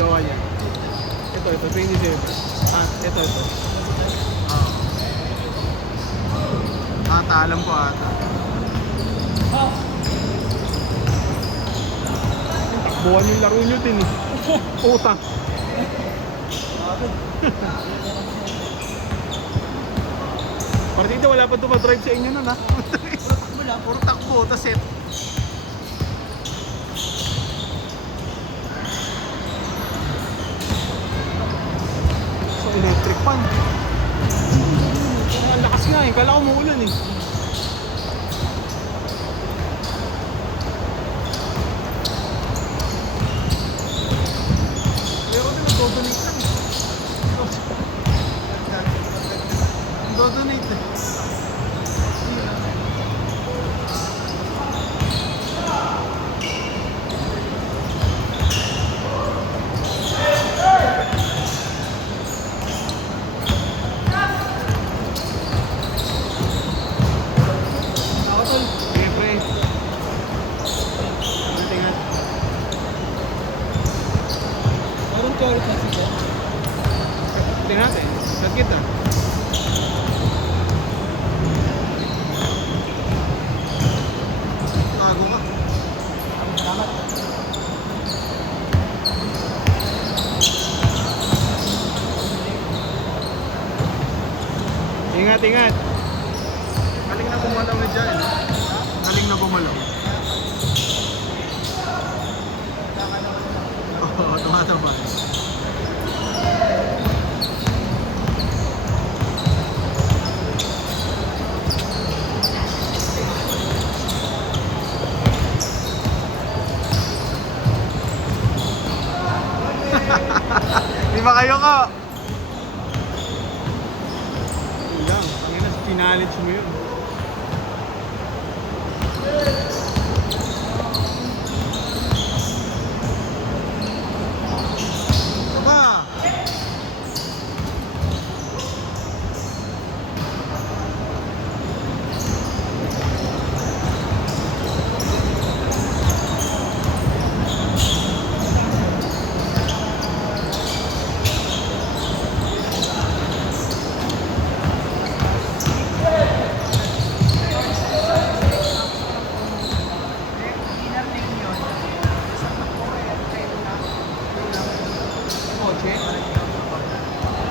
jowa niya. Ito, 27. Ah, ito. Ata, alam ko ata. Takbuhan yung laro nyo din eh. Utang. Partida, wala pa dumadrive sa inyo nun ha. Puro takbo, tas set. So electric fan. Ang lakas nga eh, kala ko maulan eh. Pero din nag-donate lang eh. Nag-donate eh. Tingnan natin, saan kita? Tago ka. Salamat. Ingat, ingat. Galing na bumalaw na dyan. Galing na bumalaw. Oo, tumatama. Di ba kayo ko? Yun lang, ang ina, pinalit mo yun. Aba!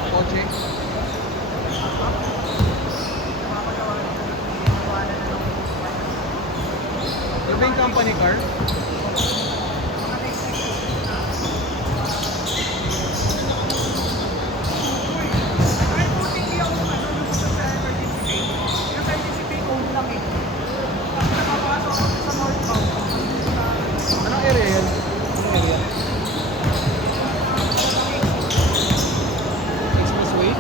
Kotse. Ano ba yung company car? Anong area yan? Anong area? Expressway?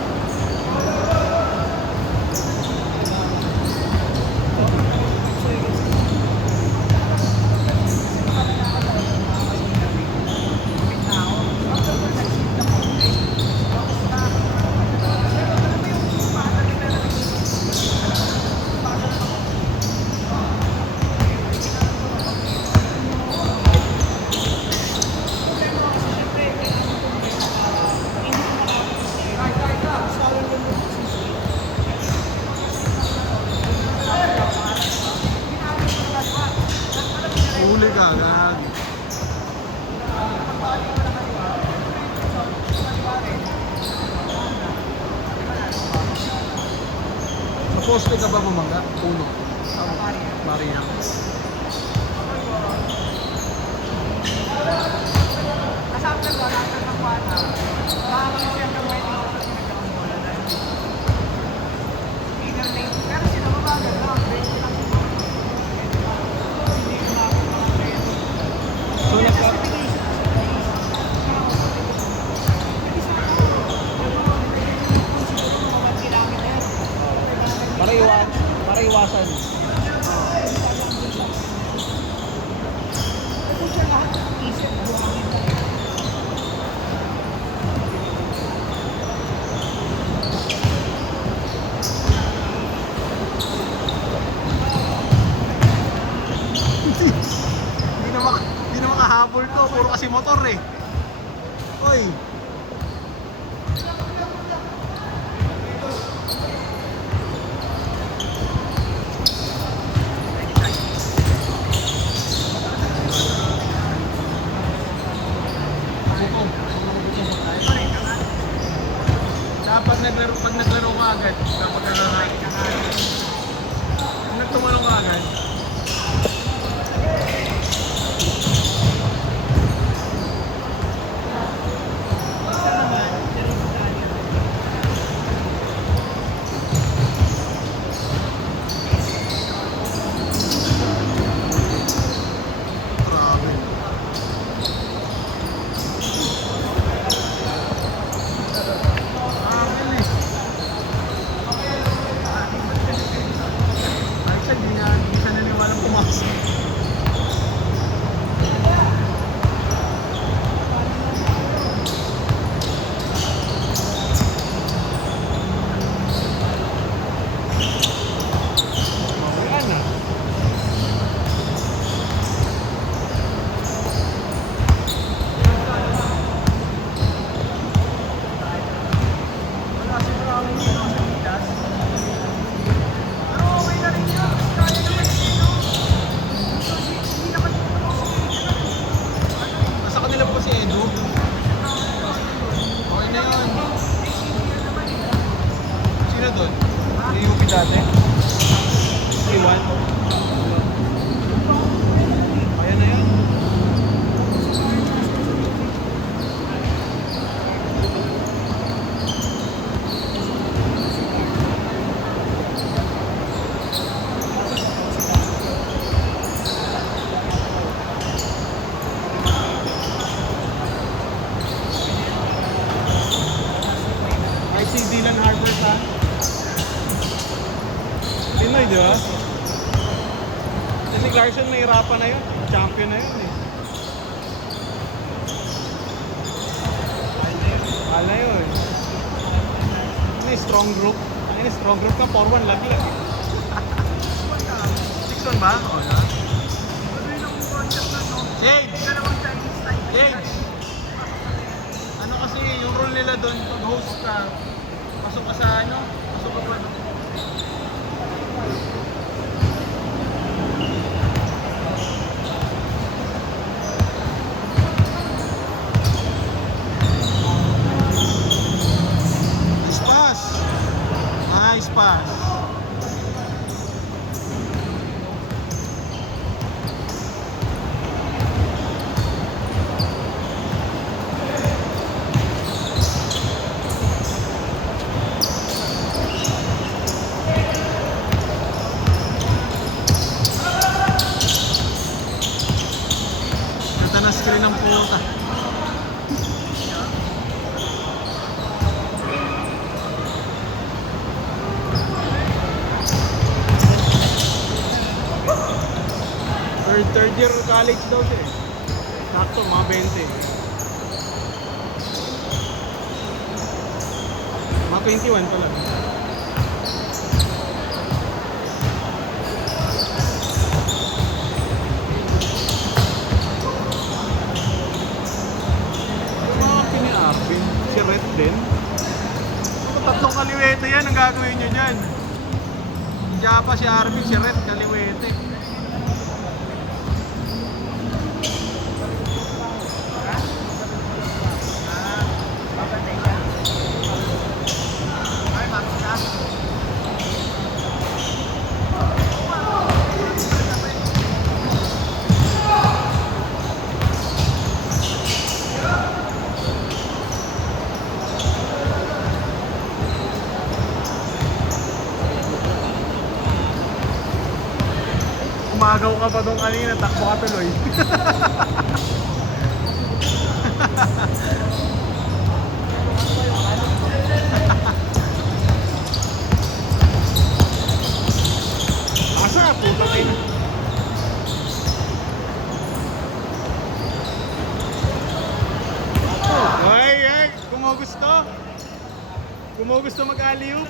Huli ka agad. Sa poste ka ba bumangga? Puno. Maria. Kasama ko, nakakal ng kwana. Makakasya ng wedding ko kasi nagkakambola dahil either late, pero sila mabagal lang, ready lang siguro. Hindi ko nakakalain. So nagka... Para iwasan. Oy! Dapat pag naglaro ka agad, dapat naglalaro ka agad. Pag nagtumalong ka agad, grabe. Ay, siya, hindi siya naniwalang pumasok. Ayan na. Wala si Brownie dito sa Pitas. Pero okay na rin yun. Kaya naman dito. Hindi naman nasa kanila po si Edu. Okay na yun. Sino doon? Yung UP dati? Iwan? Kaya na yun. Ay, si Dylan Harper sa Pinoy, di ba? Kasi Clarkson mahirapan na yun. Champion na yun eh. Mahal na yun. Ano yung strong group? Ano yung strong group ka? 4-1 lag-lag eh. 6-1 ba? Oo na. Jade! Jade! Ano kasi yung role nila doon, pag host ka, pasok ka sa ano? Pasok ka pa. Nice pass! Nice pass! Ganda na screen ng puta. Third year college daw siya eh. Sakto, mga 20. Mga 21 pa lang. Mga pini-Arvin. Si Red din. Tatlong kaliwete yan ang gagawin nyo dyan. Diyan pa si Arvin, si Red, kaliwete. Umagaw ka pa doon kanina, takbo ka tuloy. Asa, puto tayo. Ay, kung mo gusto. Kung mo gusto mag-aliw.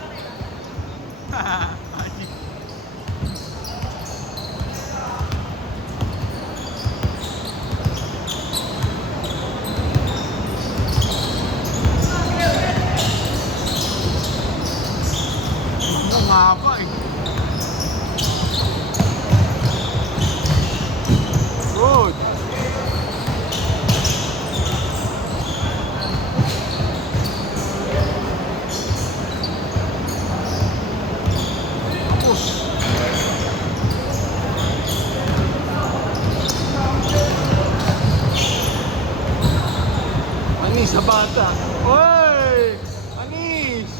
sa bata. Hoy! Anis!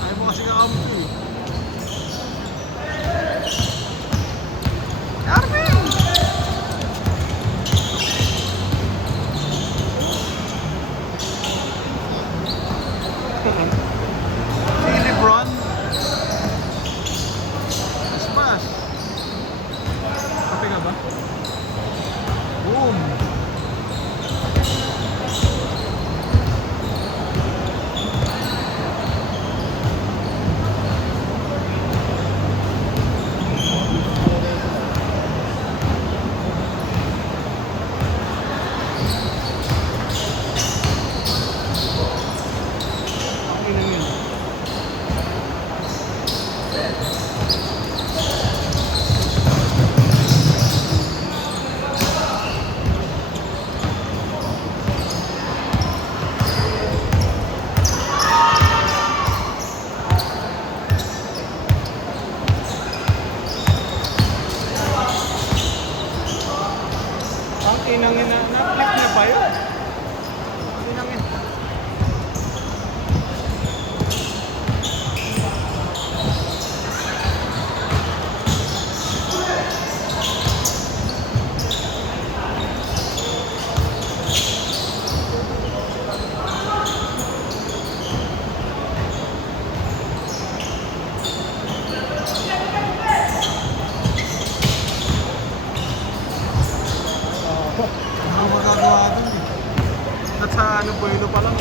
Ayaw mo kasi kakampi. Arvin! Si Lebron. Smash. Kape ka ba? Boom! Ang inang yun. Ang inangin na-flip niya pa yun. Ang inangin. Ano magagawa dun eh. At sa ano, buwelo pa lang.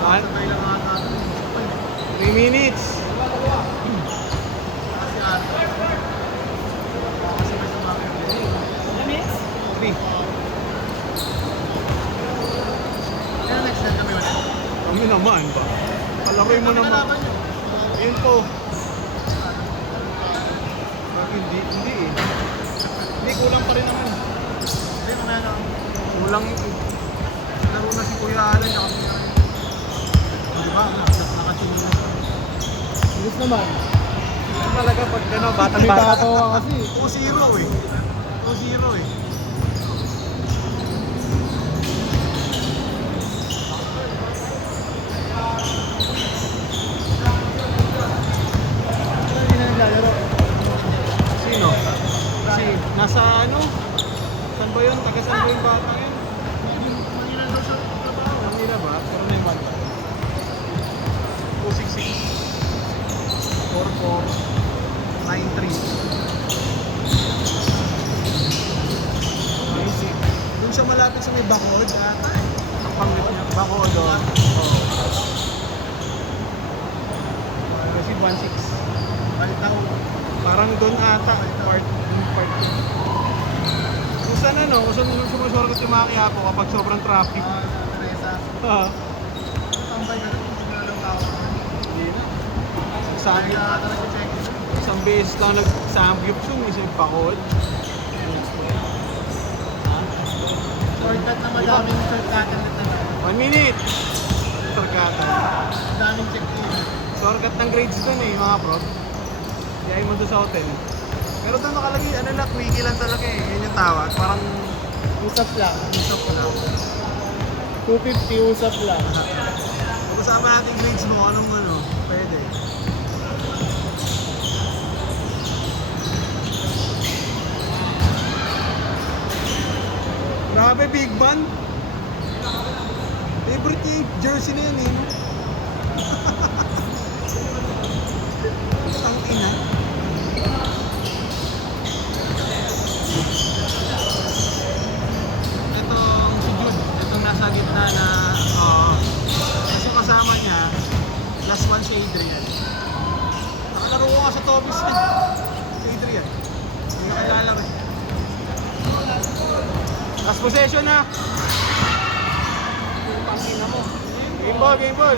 Ah, 3 minutes. Minutes? 3. Kami naman ba? Palakoy mo naman. Yun po. Hindi eh. Hindi, kulang pa rin naman. Hindi, mamaya lang. Kulang. Laro na si Kuya Alan. Di ba? Nakatingin na. Bilis naman. Ito talaga pag gano'n, May batang-bata. katawa kasi. 2-0 eh. 2-0 eh. Hindi na naglalaro. Sino? Si, nasa ano? Saan ba yun? Taga saan ba yung bata yun? Manila ba? Pero may man. 266 4493. Doon siya malapit sa may Bacolod. Ang panggit niya, bako doon. Oo. Kasi 1-6. Parang doon ata, part 2. Kung saan ano, kung saan sumusorgot yung mga Quiapo kapag sobrang traffic. Ah, hindi na. Isang beses lang nag-samgyup yun, isa yung bakod. Shortcut na madaming shortcutan na tanong. 1 minute! Shortcutan. Daming check-in. Shortcut ng grades dun eh, mga prof. Kaya mo doon sa hotel. Pero doon nakalagay, ano lang, quickie lang talaga eh. Yun yung tawag. Parang Usap lang. usap ko lang. 250 usap lang. Pag-usama natin yung grades mo, anong ano, pwede. Grabe, big man. Favorite yung jersey na yan eh. No? Ang ina. Itong si Jude, itong nasa gitna na, kasi kasama niya, plus 1 si Adrian. Nakalaro ko nga sa Tobis eh. Si Adrian. Hindi ko kilala eh. Last possession na. Pangina mo. Game ball, game ball.